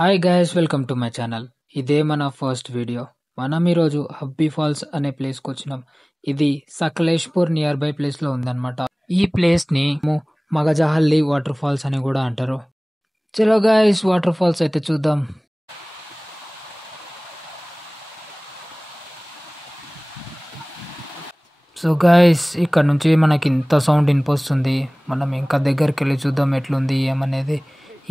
Hi guys, welcome to my channel. ఇదే మన first video. మనం ఈరోజు హబ్బీ ఫాల్స్ అనే ప్లేస్కి వచ్చినాం. ఇది సకలేష్పూర్ నియర్ బై ప్లేస్లో ఉందన్నమాట. ఈ ప్లేస్ని మగజహల్లి వాటర్ ఫాల్స్ అని కూడా అంటారు. చలో గైస్, వాటర్ ఫాల్స్ అయితే చూద్దాం. సో గైస్, ఇక్కడ నుంచి మనకి ఇంత సౌండ్ వినిపిస్తుంది. మనం ఇంకా దగ్గరికి వెళ్ళి చూద్దాం ఎట్లుంది ఏమనేది.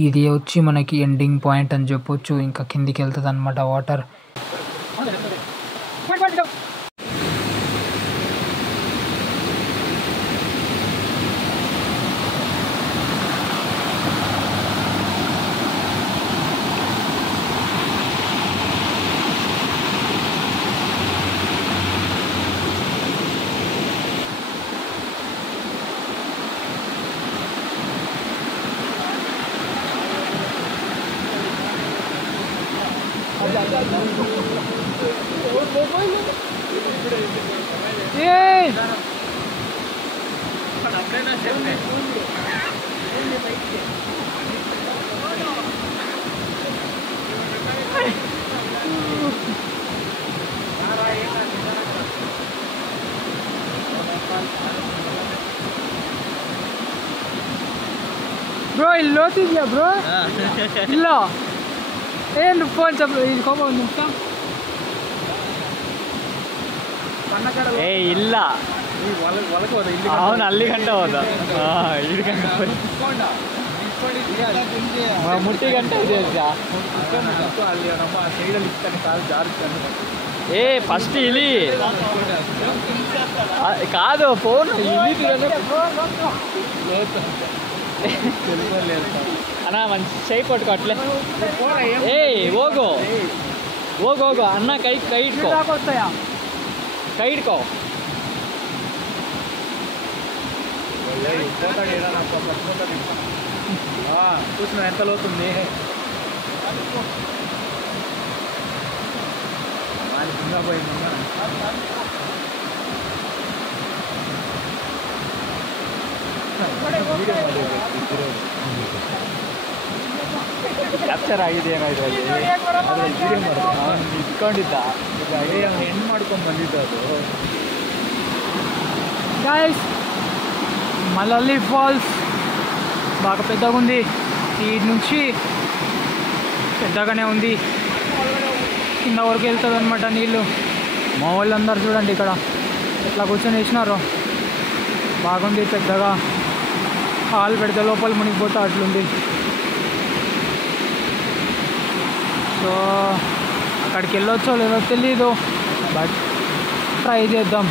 ఇది వచ్చి మనకి ఎండింగ్ పాయింట్ అని చెప్పొచ్చు. ఇంకా కిందికి వెళ్తుంది అనమాట వాటర్. ಬ್ರೋ ಇಲ್ಲಿ ಲೋತಿದ್ಯಾ ಬ್ರೋ? ಇಲ್ಲ ಏನು ಫೋನ್ ಇಟ್ಕೊಂಬ ಒಂದು ನಿಮಿಷ. ఏ ಇಲ್ಲ ಅವನು ಅಲ್ಲಿ ಗಂಟ ಹೋದ ಇಡು ಗಂಟ ಮುಟ್ಟಿ ಗಂಟ ಇದೆ ಅಲ್ಲಿ ನಮ್ಮ ಸೈಡಲ್ಲಿ ಇರ್ತಾನೆ ಕಾಲು ಜಾರುತ್ತಾನೆ. ఏ ఫస్ట్ ఇలి కాదు ఫోన్ అన్న మంచి చేయి పట్టుకోవట్లే. ఏ ಹೋಗು ಹೋಗು ಹೋಗು అన్న కై ఇట్టుకో కై ఇట్టుకో. చూసిన ఎంత లోతుంది ಕ್ಯಾಪ್ಚರ್ ಆಗಿದೆ ಏನೋ ಇದರಲ್ಲಿ ಅವನು ಇಟ್ಕೊಂಡಿದ್ದ. ಈಗ ಹೆಣ್ಣು ಮಾಡ್ಕೊಂಡು ಬಂದಿದ್ದು ಅದು. గైస్, మలలి ఫాల్స్ బాగా పెద్దగా ఉంది. ఈ నుంచి పెద్దగానే ఉంది. కింద వరకు వెళ్తుంది అనమాట నీళ్ళు. మా వాళ్ళందరూ చూడండి ఇక్కడ ఎట్లా కూర్చొని వేసినారు. బాగుంది, పెద్దగా కాలు పెడితే లోపల మునిగిపోతా అట్లుంది. సో అక్కడికి వెళ్ళొచ్చో లేదో తెలీదు, బట్ ట్రై చేద్దాం.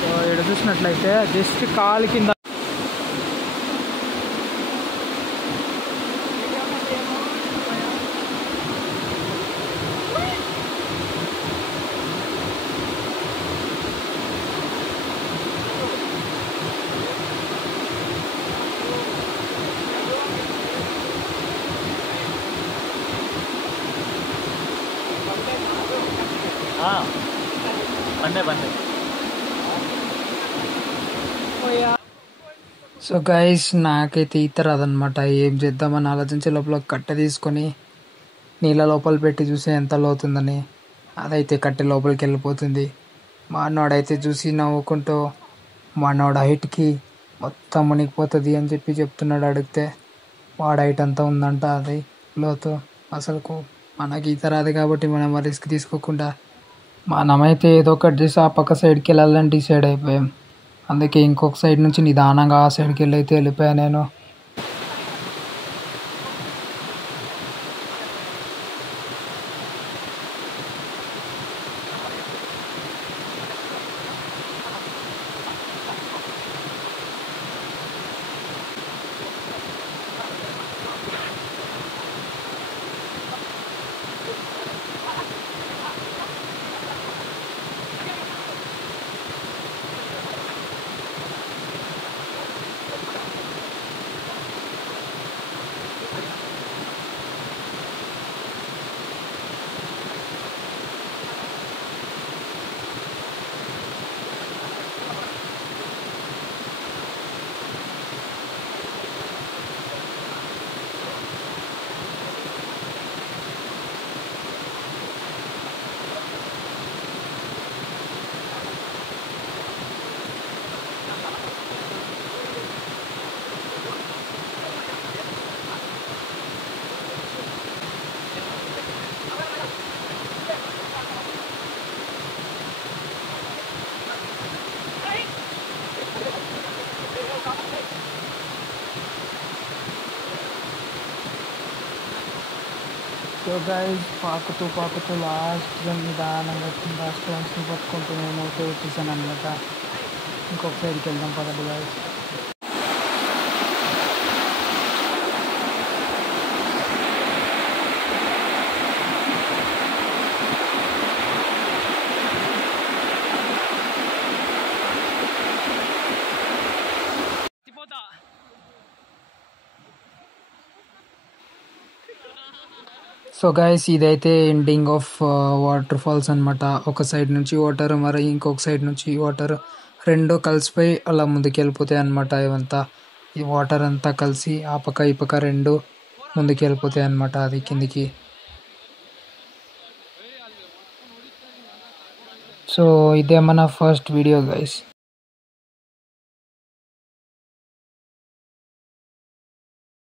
సో ఇక్కడ చూసినట్లయితే జస్ట్ కాలు కింద ಬಂದೆ ಬಂದೆ. సో గైస్, నాకైతే ఈత రాదనమాట. ఏం చేద్దామని ఆలోచించే లోపల కట్టె తీసుకొని నీళ్ళ లోపల పెట్టి చూసే ఎంత లోతుందని. అదైతే కట్టె లోపలికి వెళ్ళిపోతుంది. మా అన్నోడైతే చూసి నవ్వుకుంటూ మా అన్నోడు హైట్కి మొత్తం మునిగిపోతుంది అని చెప్పి చెప్తున్నాడు. అడిగితే వాడు హైట్ అంతా ఉందంట అది లోతు. అసలుకు మనకి ఈత రాదు కాబట్టి మనం ఆ రిస్క్ తీసుకోకుండా మనమైతే ఏదో ఒకటి చేసి ఆ పక్క సైడ్కి వెళ్ళాలని డిసైడ్ అయిపోయాం. అందుకే ఇంకొక సైడ్ నుంచి నిదానంగా ఆ సైడ్కి వెళ్ళైతే వెళ్ళిపోయా నేను. సో గైస్ పాకుతూ పాకుతూ లాస్ట్గా నిదానంగా కింద స్టోన్స్ని పట్టుకుంటూ నేను వచ్చేసాను అనమాట. ఇంకొక సైడ్కి వెళ్దాం పదండి గైస్. సో గైస్ ఇదైతే ఎండింగ్ ఆఫ్ వాటర్ ఫాల్స్ అనమాట. ఒక సైడ్ నుంచి వాటర్, మరి ఇంకొక సైడ్ నుంచి వాటర్ రెండు కలిసిపోయి అలా ముందుకు వెళ్ళిపోతాయి అనమాట. ఇవంతా ఈ వాటర్ అంతా కలిసి ఆ పక్క ఈ పక్క రెండు ముందుకు వెళ్ళిపోతాయి అనమాట అది కిందికి. సో ఇదే మన ఫస్ట్ వీడియో గైస్.